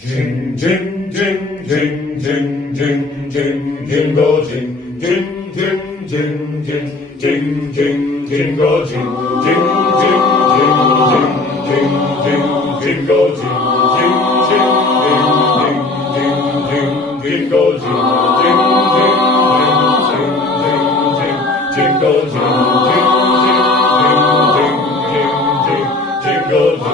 Jing, jing, jing, jing, jing, jing, jing, jingle, jing, jing, jing, jing, jing, jing, jing, jingle, jing, jing, jing, jing, jing, jing, jing, jingle, jing, jing, jing, jing, jing, jing, jingle, jing, jing, jing, jing, jing, jingle, jing, jing, jing, jing, jing, jingle, jing,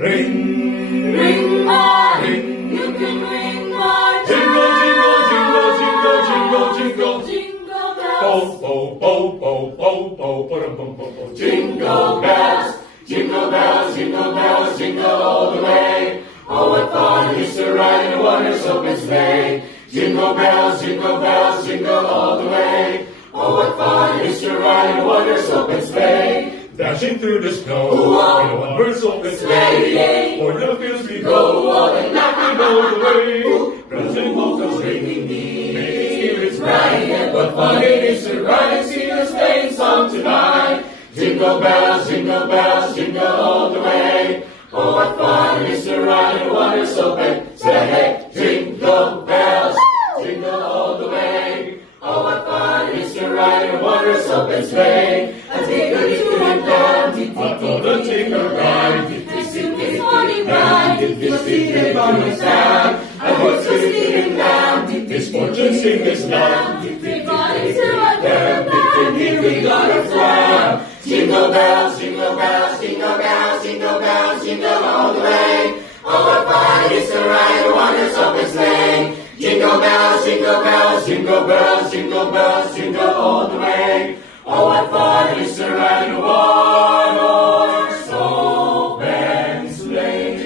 Ring, Ring my, you can ring my jingle, jingle, jingle, jingle, jingle, jingle. jingle Bo, bells, bo, bo, bo, bo, bo, ba-dum, bum, bum, bum. jingle bells, jingle bells, jingle bells, jingle all the way. Oh, what fun it is to ride in a wondrous open sleigh. Jingle bells, jingle all the way. Oh, what fun it is to ride in a wondrous open sleigh. Dashing through the snow Whoa. in a wondrous open Sleigh. sleigh. O'er the fields we go, All the laughing all the way. Bells and bells ringing, making spirits bright. And what fun it is to ride and sing a sleighing song tonight. Jingle bells, jingle all the way. Oh, what fun it is to ride in a wondrous open sleigh. Jingle bells, jingle all the way. Oh, what fun it is to ride in a wondrous open sleigh. A tickle-tickle down, All the tingle ride, this morning ride, you'll see it on the sound. I was just sitting down, this fortune sing this loud. we got into a caravan, here we got a flag. Jingle bells, jingle bells, jingle bells, jingle bells, jingle all the way. Oh, what fun it is to ride a wondrous open sleigh. Jingle bells, jingle bells, jingle bells, jingle bells, jingle all the way. Oh, what fun it is to ride in a wondrous open sleigh.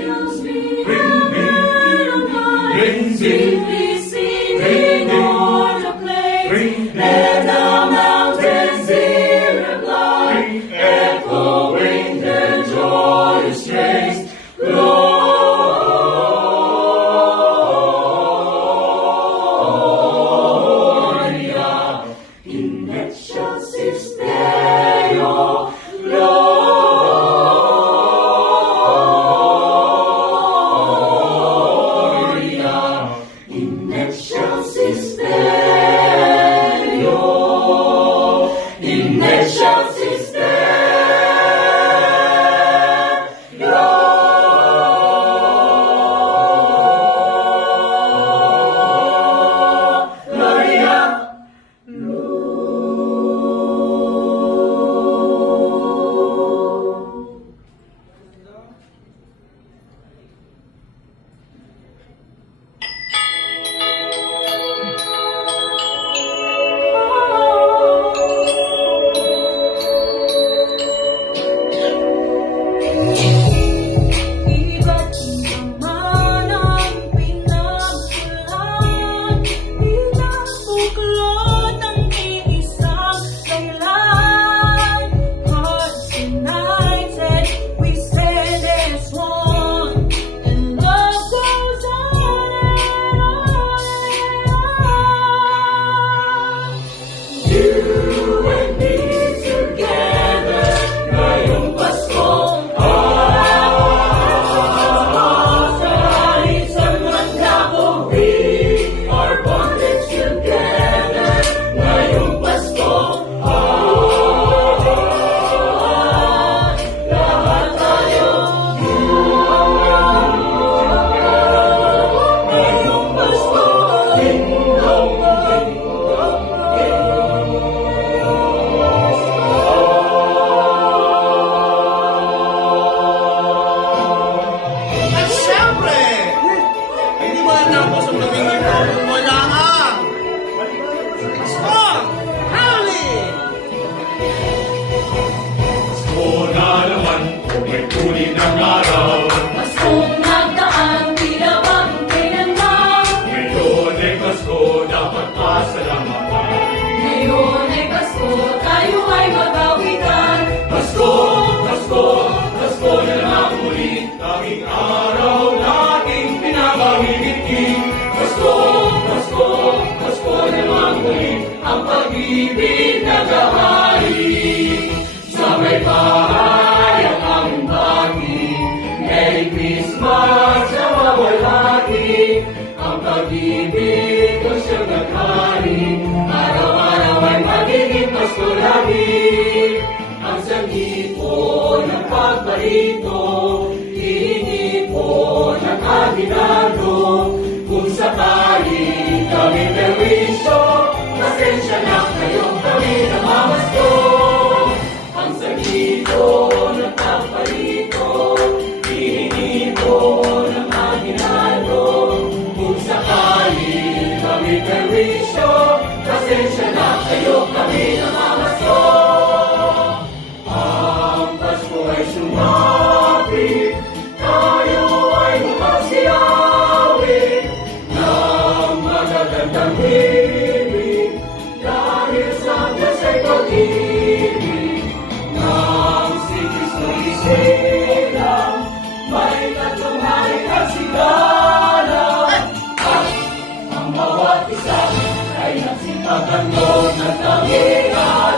Ring, ring, Sing, we sing, ring, we on the place. ring, And the mountains hear reply, ring, echoing their joyous strains. Gloria in excelsis Deo. Gloria in excelsis Deo. In excelsis Deo. Gloria. Iba't naman ang pinagmulan, pinabuklod ng iisang dahilan. Hearts united, we stand as one, and love goes on and on and on. You and me together, ngayong Pasko. At syempre, hindi mo na ako sa tumingin mo kung wala ang Pasko! Howley! Pasko na naman, kung may tuli ng araw. Paskong nagdaan, di naman kailanman. Ngayon ay Pasko, dapat pasalamatan. Ngayon ay Pasko, tayo ay magawitan. Pasko, Pasko, Pasko na naman muli, tanging araw nating pinamamimiti. Pasko, Pasko, Pasko na naman muli, ang pag-ibig nagahari. Sa may bahay ang aming bati. Merry Christmas, nawawalhati. Ang pag-ibig ko siyang naghari. Araw-araw ay magiging Pasko lagi. Ang sanggipon ng pagbarito, hihingi po ng aginado. Kung sakali kami perwisyo, pasensya na kayo kami namamasko. Ang sanggipon ng pagbarito, hihingi po ng aginado. Kung sakali kami perwisyo, pasensya na kayo kami namamasko. Ang Pasko ay sumapit, tayo ay magsiawit ng magagandang himig, dahil sa Diyos ay pag-ibig. Nang si Kristo isilang, may tatlong hari at sigalang, at ang bawat isa ay nagsipaghandog ng tangian.